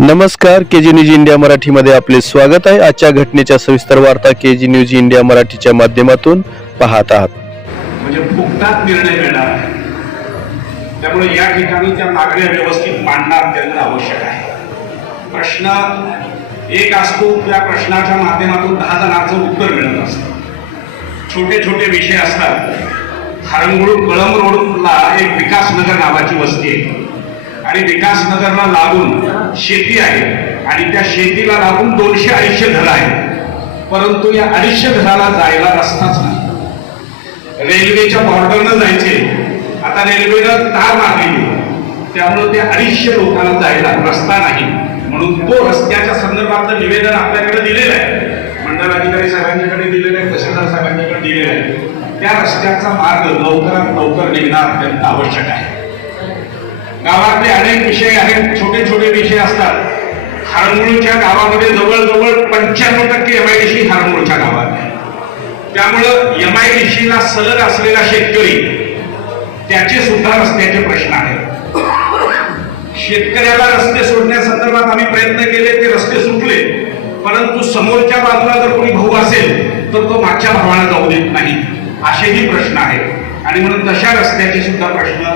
नमस्कार के जी news India मराठीमध्ये आपले स्वागत आहे. आजच्या घटनेच्या सविस्तर वार्ता के जी न्यूज इंडिया मराठीच्या माध्यमातून पाहत आहात. म्हणजे फुकटात निर्णय मिळणार आहे. त्यामुळे या ठिकाणी त्या मागण्या व्यवस्थित मांडणं अत्यंत आवश्यक आहे. प्रश्न एक असतो त्या प्रश्नाच्या माध्यमातून दहा जणांचं उत्तर मिळत असतं. छोटे छोटे विषय असतात. हरंगुळून कळंब रोडला एक विकासनगर नावाची वस्ती आहे. आणि विकासनगरला लागून शेती आहे. आणि त्या शेतीला लागून दोनशे अडीचशे घरं आहेत. परंतु या अडीचशे घराला जायला रस्ताच नाही. रेल्वेच्या बॉर्डरनं जायचे. आता रेल्वेनं तार मारलेली. त्यामुळे त्या अडीचशे लोकांना जायला रस्ता नाही. म्हणून तो रस्त्याच्या संदर्भातलं निवेदन आपल्याकडे दिलेलं आहे. मंडळ अधिकारी साहेबांच्याकडे दिलेलं आहे तहसीलदार साहेबांच्याकडे दिलेलं आहे. त्या रस्त्याचा मार्ग लवकरात लवकर निघणं अत्यंत आवश्यक आहे. गावातले अनेक विषय आहेत छोटे छोटे विषय असतात. हारंगुळच्या गावामध्ये जवळजवळ पंच्याण्णव टक्के एम आय डी सी गावात आहे. त्यामुळं एम आय डी सीला सलग असलेला शेतकरी त्याचे सुद्धा रस्त्याचे प्रश्न आहेत. शेतकऱ्याला रस्ते सोडण्यासंदर्भात आम्ही प्रयत्न केले ते रस्ते सुटले. परंतु समोरच्या बाजूला जर कोणी भाऊ असेल तर तो मागच्या भावाला जाऊ देत नाही असेही प्रश्न आहेत. आणि म्हणून तशा रस्त्याचे सुद्धा प्रश्न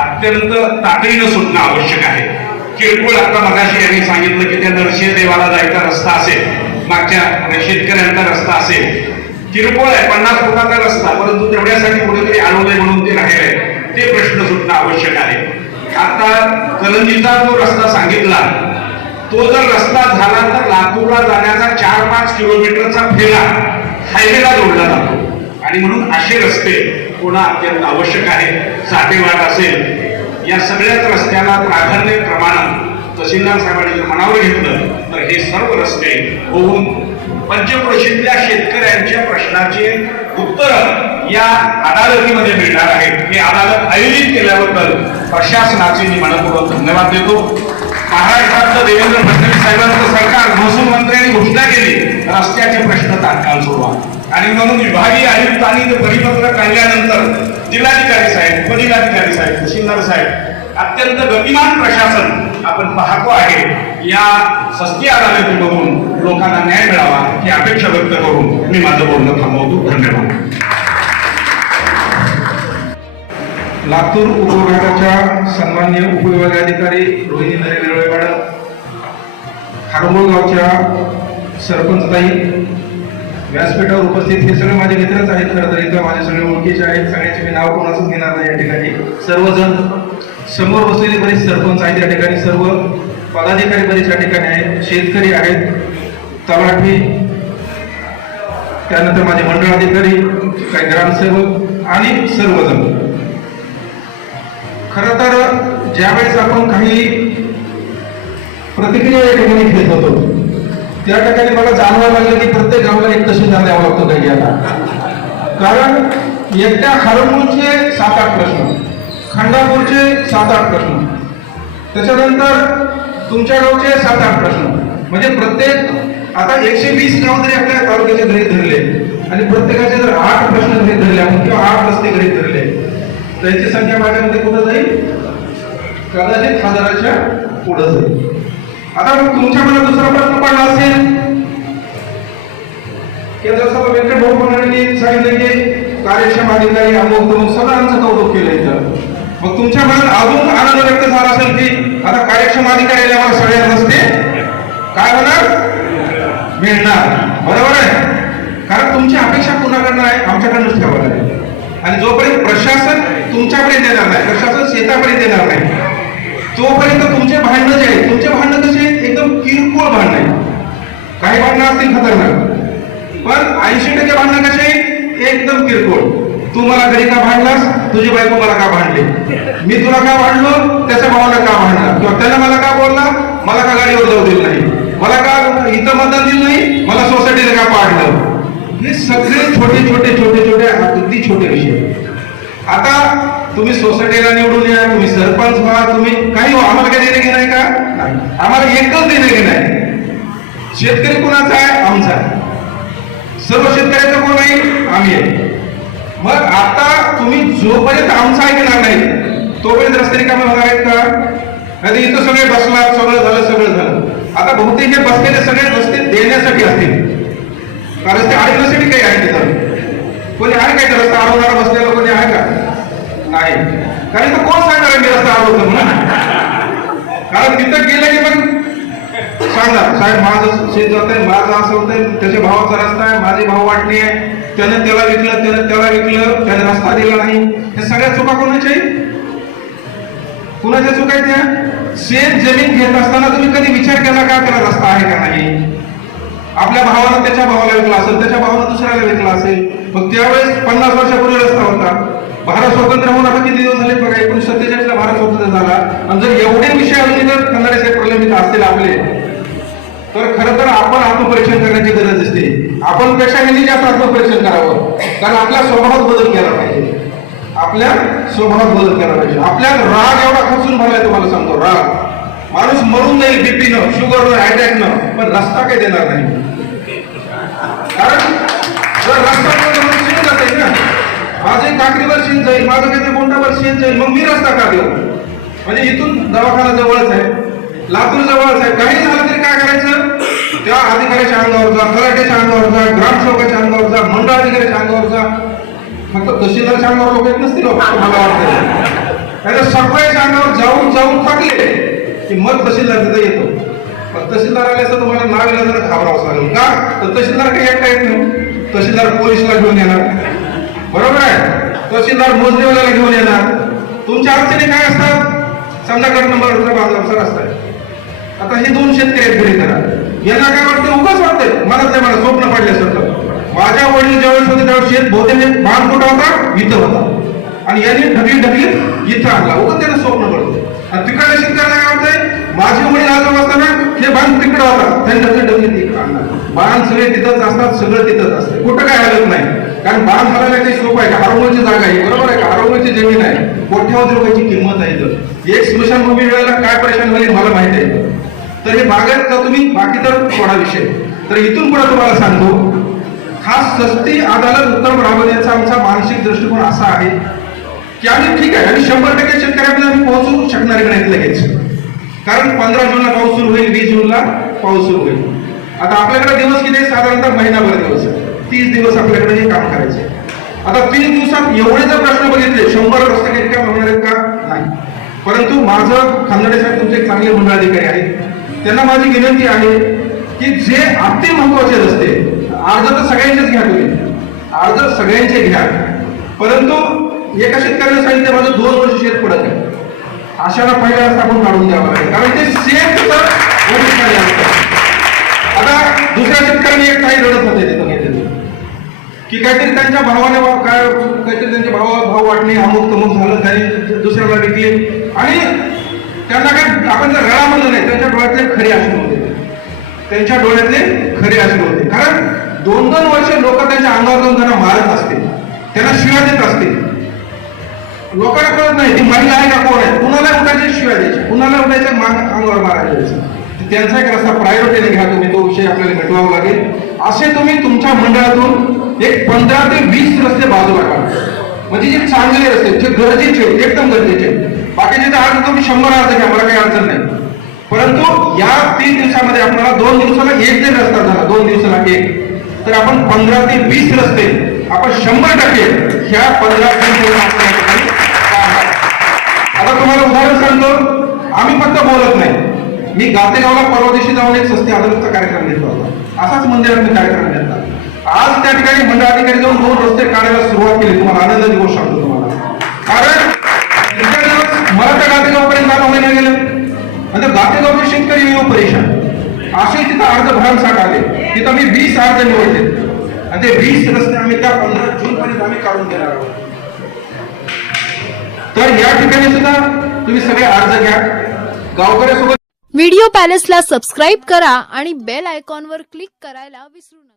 अत्यंत तातडीनं सुटणं आवश्यक आहे. किरकोळ आता मगाशी यांनी सांगितलं की त्या नरसिंह देवाला जायचा रस्ता असेल मागच्या शेतकऱ्यांचा रस्ता असेल. किरकोळ आहे पन्नास फुटाचा रस्ता परंतु तेवढ्यासाठी कुठेतरी अडवलंय म्हणून ते राहिले ते प्रश्न सुटणं आवश्यक आहे. आता करंजीचा जो रस्ता सांगितला तो जर रस्ता झाला तर लातूरला जाण्याचा चार पाच किलोमीटरचा फेरा हायवेला जोडला जातो. आणि म्हणून असे रस्ते होणं अत्यंत आवश्यक आहे. साठेवाट असेल. या सगळ्याच रस्त्याला प्राधान्य प्रमाणात तहसीलदार साहेबांनी जर मनावर घेतलं तर हे सर्व रस्ते होऊन पंचक्रोशीतल्या शेतकऱ्यांच्या प्रश्नाचे उत्तर या अदालतीमध्ये मिळणार आहेत हे अदालत आयोजित केल्याबद्दल प्रशासनाचे मी मनपूर्वक धन्यवाद देतो. महाराष्ट्रातलं देवेंद्र फडणवीस साहेबांचं सरकार महसूल मंत्र्यांनी घोषणा केली रस्त्याचे प्रश्न तात्काळ सोडवा. आणि म्हणून विभागीय आयुक्तांनी ते परिपत्र काढल्यानंतर जिल्हाधिकारी साहेब उपजिल्हाधिकारी साहेब तहसीलदार साहेब अत्यंत गतिमान प्रशासन आपण पाहतो आहे. या सस्ती अदालतीमधून लोकांना न्याय मिळावा ही अपेक्षा व्यक्त करून मी माझं बोलणं थांबवतो. धन्यवाद. लातूर उपविभागाच्या सन्मान्य उपविभागाधिकारी रोहिणी नरेंद्र मॅडम हाडमोळ गावच्या सरपंचताई व्यासपीठावर उपस्थित हे सगळे माझे मित्रच आहेत खरं तर इथं माझे सगळे ओळखीचे आहेत. सगळ्यांचे मी नाव कोणाचंच घेणार नाही या ठिकाणी. सर्वजण समोर बसलेले बरेच सरपंच आहेत या ठिकाणी. सर्व पदाधिकारी बरेच या ठिकाणी आहेत. शेतकरी आहेत. तलाठी त्यानंतर माझे मंडळ अधिकारी काही ग्रामसेवक आणि सर्वजण. खर तर ज्यावेळेस आपण काही प्रतिक्रिया या ठिकाणी घेत होतो त्या ठिकाणी मला जाणवायला लागलं की प्रत्येक गावाला एक तहसीलदार द्यावा लागतो काही याला कारण एकट्या खारमूरचे सात आठ प्रश्न खंडापूरचे सात आठ प्रश्न त्याच्यानंतर तुमच्या गावचे सात आठ प्रश्न. म्हणजे प्रत्येक आता एकशे वीस गाव जरी आपल्या तालुक्याचे घरी धरले आणि प्रत्येकाचे जर आठ प्रश्न घरी धरले आपण किंवा आठ रस्ते घरी धरले तर त्यांची संख्या माझ्यामध्ये कुठं जाईल? कदाचित हजाराच्या पुढं जाईल. आता मग तुमच्या मनात दुसरा प्रश्न पडला असेल. की जसं व्यंकट भाऊ मंडळींनी सांगितलं की कार्यक्षम अधिकारी अमुक तमुक सगळ्यांचं कौतुक केलं इथं. मग तुमच्या मनात अजून आनंद व्यक्त झाला असेल की आता कार्यक्षम अधिकारी आम्हाला सगळ्या नसते काय होणार? मिळणार. बरोबर आहे? कारण तुमची अपेक्षा कुणाकडनं आहे? आमच्याकडनंच ठेवायला लागेल आणि जोपर्यंत प्रशासन तुमच्याकडे देणार नाही प्रशासन शेतापर्यंत देणार नाही तोपर्यंत तुमचे भांडणं जे आहे तुमचे भांडणं कसे एकदम किरकोळ भांडणं आहे काही भांडणं असतील खतरनाक. पण ऐंशी टक्के भांडणं कसे एकदम किरकोळ. तू मला घरी का भांडलास? तुझी बायको मला का भांडली? मी तुला का भांडलो? त्याच्या भावाला का भांडला किंवा त्यानं मला का बोलला? मला का गाडीवर जाऊ दिलं नाही? मला का इथं मतदान दिलं नाही? मला सोसायटीने का पाडलं? हे सगळे छोटे छोटे छोटे छोटे अगदी छोटे विषय. आता तुम्ही सोसायटीला निवडून या तुम्ही सरपंच व्हा तुम्ही काही आम्हाला काही देणे घेणं आहे का? आम्हाला एकच देणे घेणं आहे. शेतकरी कुणाचा आहे? आमचा आहे. सर्व शेतकऱ्याचं कोण आहे? आम्ही आहे. मग आता तुम्ही जोपर्यंत आमचा ऐकणार नाही तोपर्यंत रस्ते रिकामे होणार आहेत का? नाही इथं सगळे बसला सगळं झालं सगळं झालं. आता बहुतेक हे बसलेले सगळे रस्ते देण्यासाठी असतील. कारण ते अडवण्यासाठी काही आहे तिथं कोणी आहे काय रस्ता अडवणारा बसलेला? कोणी आहे का? नाही कारण तर कोण सांगणार मी रस्ता अडवतो म्हणून? कारण तिथं गेलं की मग सांगणार. साहेब माझं शेत जात आहे माझं असं होतंय त्याच्या भावाचा रस्ता आहे माझी भाव वाटणी आहे. त्यानं त्याला विकलं त्यानं त्याला विकलं त्याने रस्ता दिला नाही. हे सगळ्या चुका कोणाच्या कुणाच्या चुका आहेत त्या? शेत जमीन घेत असताना तुम्ही कधी विचार केला का त्याला रस्ता आहे का नाही? आपल्या भावानं त्याच्या भावाला विकला असेल त्याच्या भावानं दुसऱ्याला विकला असेल. मग त्यावेळेस पन्नास वर्षापूर्वी रस्ता होता. भारत स्वतंत्र होऊन आता किती दिवस झाले बघा एकोणीशे सत्तेचाळीस ला भारत स्वतंत्र झाला. आणि जर एवढे विषय आले जर कन्नड साहेब प्रलंबित असतील आपले. तर खरं तर आपण आत्मपरीक्षण करण्याची गरज असते आपण पेक्षा ह्यांनी जास्त आत्मपरीक्षण करावं? कारण आपल्या स्वभावात बदल केला पाहिजे. आपल्या स्वभावात बदल केला पाहिजे. आपल्या राग एवढा खचून भरलाय तुम्हाला सांगतो राग. माणूस मरून जाईल बीपीनं शुगरनं अटॅकनं पण रस्ता काही देणार नाही. कारण जर रस्ता दिला तर मग शिन जाता ना माझे काकडीवर शिंच जाईल माझं काहीतरी बोंडावर शिंच जाईल मग मी रस्ता का देऊ म्हणजे इथून दवाखाना जवळच आहे लातूर जवळच आहे. काही झालं तरी काय करायचं? त्या अधिकाऱ्याच्या अंगावर जा तलाट्याच्या अंगावर जा ग्रामसेवकाच्या अंगावर जा मंडळ अधिकाऱ्याच्या अंगावर जा. फक्त तहसीलदारच्या अंगावर लोक येत नसतील हो, मला वाटतं नाही सगळ्याच्या अंगावर जाऊन जाऊन थकले की मग तहसीलदार तिथं येतो. पण तहसीलदार असं तुम्हाला नाव येणार जरा घाबरावं लागेल. का? तर तहसीलदार काही एकटा येत नाही. तहसीलदार पोलिसला घेऊन येणार. बरोबर आहे? तहसीलदार मोजणीवाल्याला घेऊन येणार. तुमच्या अडचणी काय असतात? समजा गट नंबर बाजार असतात आता हे दोन शेतकरी आहेत घरी करा यांना काय वाटतं उगाच वाटतंय. मला नाही मला स्वप्न पडल्यासारखं. माझ्या वडील ज्यावेळेस होते त्यावेळेस शेत बहुतेक बाण कुठं होता? इथं होता. आणि यांनी ढकली ढकली इथं आणला. उगा त्याला स्वप्न पडतं आणि तिकडल्या शेतकऱ्याला काय वाटतंय? माझे वडील आलो असताना हे बांध तिकडं होता. त्यांनी ढकली ढकली तिकडं आणला. बाण सगळे तिथंच असतात सगळं तिथंच असतं कुठं काय हलत नाही. कारण बाळ हलायला काही सोपं आहे का? हरवण्याची जागा आहे. बरोबर आहे का? हरवण्याची जमीन आहे. कोट्यावधी रुपयाची किंमत आहे इथं. एक स्मशानभूमी वेळेला काय परेशान झाली मला माहीत आहे. तर हे बागायत का तुम्ही? बाकी तर थोडा विषय. तर इथून पुढे तुम्हाला सांगतो खास सस्ती अदालत उत्तम राबवण्याचा आमचा मानसिक दृष्टिकोन असा आहे की आम्ही ठीक आहे. आणि शंभर टक्के शेतकऱ्यापर्यंत आम्ही पोहोचू शकणार नाहीत लगेच. कारण पंधरा जूनला पाऊस सुरू होईल वीस जूनला पाऊस सुरू होईल. आता आपल्याकडे दिवस किती साधारणतः महिनाभर दिवस आहे. तीस दिवस आपल्याकडे हे काम करायचे. आता तीन दिवसात एवढे जर प्रश्न बघितले शंभर प्रश्न काही काम होणार आहेत का? नाही. परंतु माझं खानदडे साहेब तुमचे एक चांगले मंडळ अधिकारी आहेत. त्यांना माझी विनंती आहे की जे अति महत्त्वाचे रस्ते अर्ज तर सगळ्यांचेच घ्या तुम्ही. अर्ज सगळ्यांचे घ्या. परंतु एका शेतकऱ्याने सांगितलं माझं दोन वर्ष शेत पडत आहे. अशाला पहिला रस्ता आपण काढून द्यावा लागेल. कारण ते शेत तर आता दुसऱ्या शेतकऱ्याने एक काही रडत होते तिथं. की काहीतरी त्यांच्या भावाने काय काहीतरी त्यांच्या भावा भाव वाटणे अमुक तमुक झालं त्यांनी दुसऱ्याला विकले. आणि त्यांना काय आपण जर गळा म्हणलं नाही त्यांच्या डोळ्यातले खरे अश्रू होते. त्यांच्या डोळ्यातले खरे अश्रू होते. कारण दोन दोन वर्ष लोक त्यांच्या अंगावर जाऊन त्यांना मारत असते. त्यांना शिव्या देत असते. लोकांना कळत नाही ती महिला आहे का? कोण आहे? कुणाला उठायचे शिवाय द्यायची? कुणाला उठायचे? अंगावर मारायचे त्यांचा एक रस्ता प्रायोरिटीने घ्या तुम्ही तो विषय आपल्याला मिटवावा लागेल. असे तुम्ही तुमच्या मंडळातून एक पंधरा ते वीस रस्ते बाजूला काढा म्हणजे जे चांगले रस्ते जे गरजेचे एकदम गरजेचे. बाकीचे तर आज तुम्ही शंभर अर्ज घ्या मला काही अडचण नाही. परंतु या तीन दिवसामध्ये आपल्याला दोन दिवसाला एक जरी रस्ता झाला दोन दिवसाला एक. तर आपण पंधरा ते वीस रस्ते आपण शंभर टक्के ह्या पंधरा ते आता तुम्हाला उदाहरण सांगतो आम्ही फक्त बोलत नाही. मी गातेगावला परवा दिवशी जाऊन एक सस्ते आदरचा कार्यक्रम घेतला होता. असाच मंदिरात मी कार्यक्रम घेतला. आज त्या ठिकाणी मंडळाधिकारी जाऊन दोन रस्ते काढायला सुरुवात केली. तुम्हाला आनंदाची गोष्ट सांगतो तुम्हाला. कारण इतक्या दिवस मला त्या गातेगावपर्यंत जाणं होईना गेलं. आणि त्या गातेगावचे शेतकरी येऊ परेशान. असे तिथं अर्ज भरमसाठ आले. तिथं मी वीस अर्ज निवडले आणि ते वीस रस्ते आम्ही त्या पंधरा जून पर्यंत आम्ही काढून देणार आहोत. तर या ठिकाणी सुद्धा तुम्ही सगळे अर्ज घ्या. गावकऱ्यासोबत व्हिडिओ पॅलेसला सबस्क्राईब करा आणि बेल आयकॉनवर क्लिक करायला विसरू नका.